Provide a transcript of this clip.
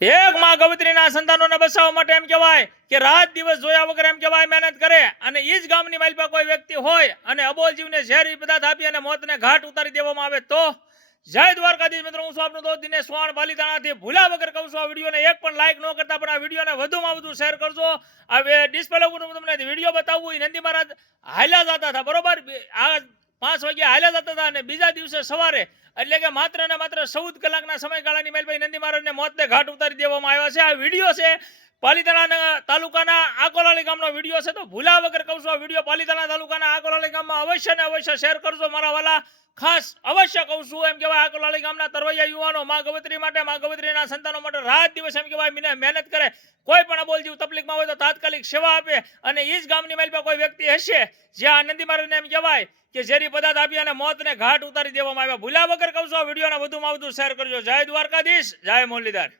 એક માં ગવત્રીના સંતાનોને બચાવવા માટે એમ કહેવાય કે રાત દિવસ જોયા વગર એમ કહેવાય મહેનત કરે અને ઈ જ ગામની માલપા કોઈ વ્યક્તિ હોય અને અબોલ જીવને ઝેરી પદાર્થ આપી અને મોતને ઘાટ ઉતારી દેવામાં આવે તો જય દ્વારકાધીશ મિત્રો, હું છું આપનો દોસ્ત દિનેશ ચૌહાણ પાલીતાણાથી. ભૂલા વગર કહું છું, આ વિડીયોને એક પણ લાઈક ન કરતા પણ આ વિડીયોને વધુમાં વધુ શેર કરજો. આ ડિસ્પ્લે ઉપર હું તમને વિડીયો બતાવું. નંદી મહારાજ હાલ્યા જતા હતા, બરોબર, આ 5 વાગે હાલ્યા જતા હતા અને બીજા દિવસે સવારે એટલે કે માત્ર ને માત્ર 14 કલાકના સમયગાળાની મેલભાઈ નંદી મહારાજને મોતને ઘાટ ઉતારી દેવામાં આવ્યા છે. આ વિડીયો છે પાલીતાણા તાલુકાના આકોલાળી ગામનો વિડીયો છે. તો ભૂલા વગર કહું છું, આ વિડીયો પાલીતાણા તાલુકાના આકોલાળી ગામમાં અવશ્ય ને અવશ્ય શેર કરજો મારા વાલા. ખાસ અવશ્ય કહું છું, એમ કહેવાય આકોલાળી ગામના તરવૈયા યુવાનો માં ગવત્રી માટે, માં ગવત્રીના સંતાનો માટે રાત દિવસ એમ કહેવાય મહેનત કરે. કોઈ પણ અબોલ જીવ તકલીફમાં હોય તો તાત્કાલિક સેવા આપે અને ઈ જ ગામની માલપા કોઈ વ્યક્તિ હશે જ્યાં નંદી મહારાજને એમ કહેવાય કે ઝેરી પદાર્થ આપી અને મોતને ઘાટ ઉતારી દેવામાં આવ્યા. ભૂલા વગર કહું છું, આ વિડીયોને વધુમાં વધુ શેર કરજો. જય દ્વારકાધીશ, જય મુરલીધર.